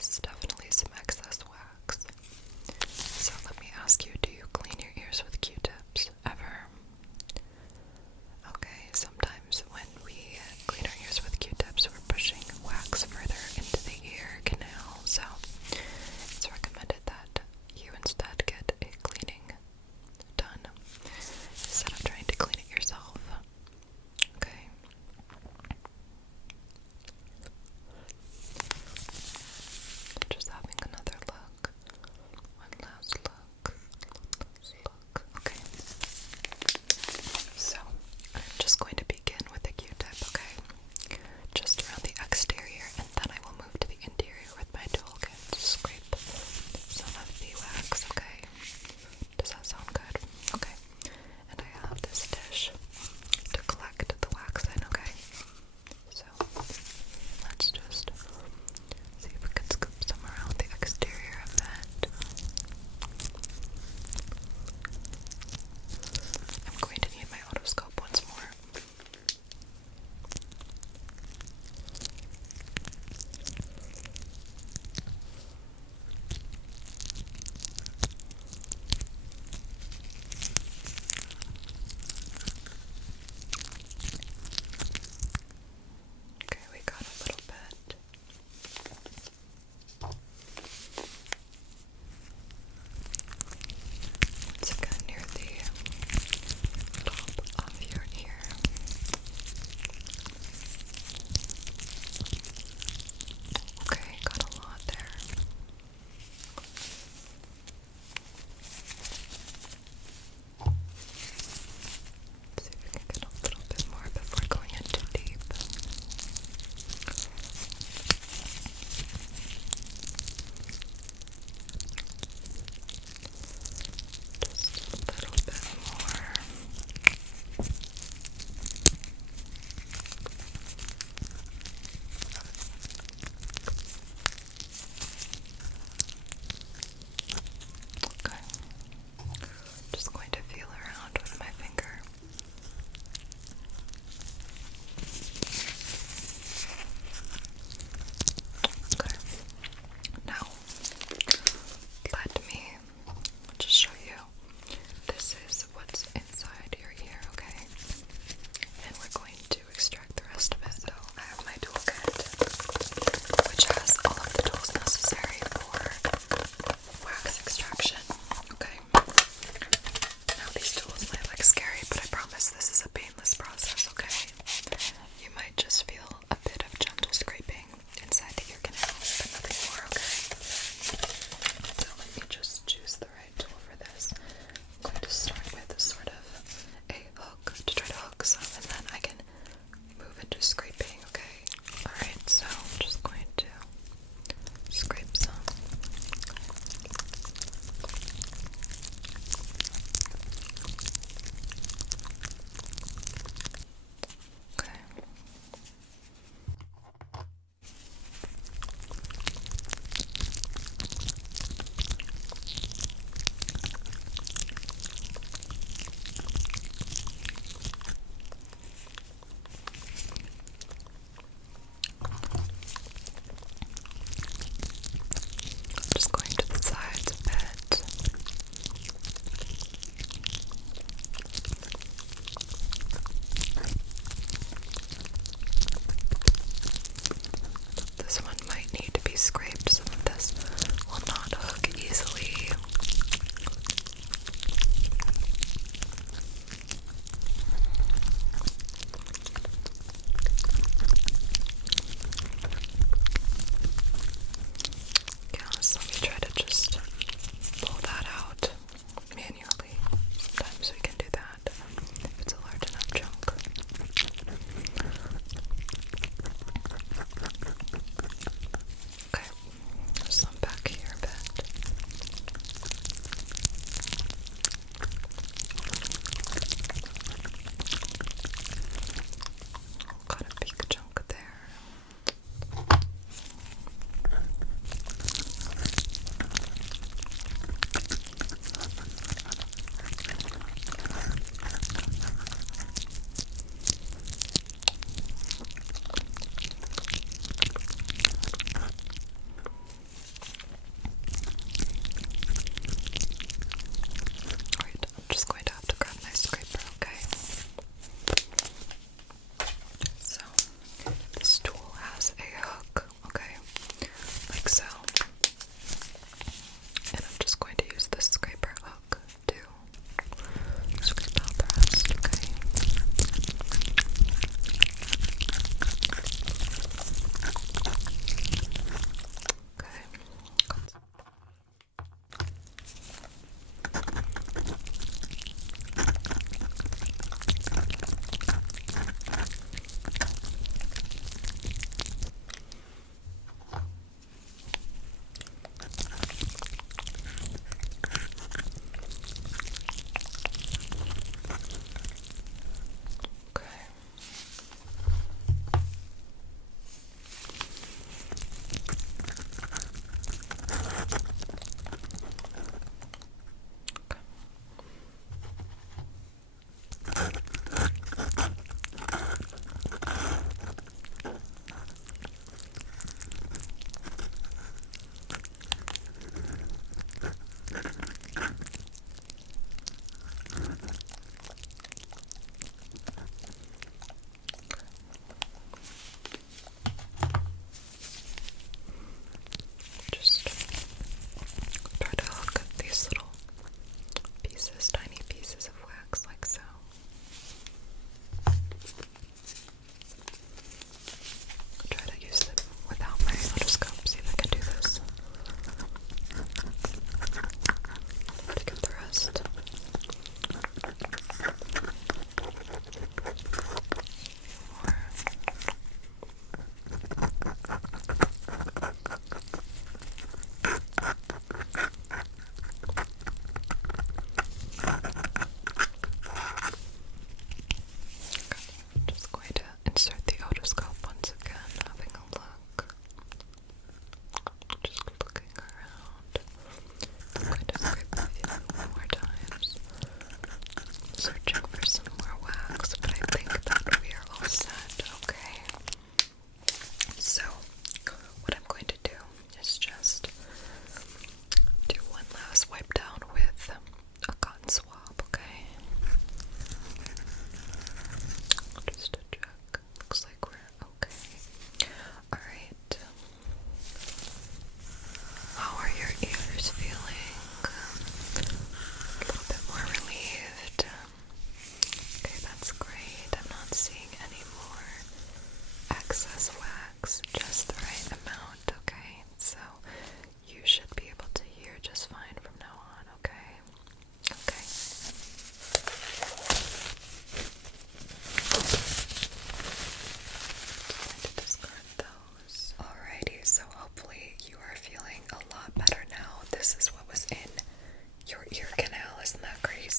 yes, definitely some excess wax. So let me ask you, do you clean your ears with Q-tips ever? Okay, sometimes when we clean our ears with Q-tips, we're pushing wax further into the ear canal, so it's recommended that you instead get a cleaning done instead of trying to clean it yourself. Okay. Just having another look. One last look. Okay. So, I'm just going to begin with a Q-tip, okay? Just around the exterior, and then I will move to the interior with my toolkit to scrape some of the wax, okay? Does that sound good? Okay. And I have this dish to collect the wax in, okay? So, let's just see if we can scoop some around the exterior of it. I'm going to need my otoscope once more. Okay, we got a little bit. Once again, near the top of your ear. Okay, got a lot there. Let's see if we can get a little bit more before going in too deep. Just a little bit more. Okay. Just going to feel around with my finger. Okay. Now, let me just show you. This is what's inside your ear, okay? And we're going to extract the rest of it. So I have my toolkit, which has all of the tools necessary for wax extraction. Okay. Now these tools might look scary, but I promise this is a painless process, okay? You might just feel a bit of gentle scraping inside the ear canal, but nothing more, okay? So let me just choose the right tool for this. I'm going to start with sort of a hook to try to hook some, and then I can move into scraping, okay? Alright, so I'm just going to scrape some. Okay. Just going to the sides a bit. This one might need to be scraped. Some of this will not hook easily. Yeah, so let me try to just pull that out manually. Sometimes we can do that if it's a large enough chunk. Okay,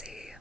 see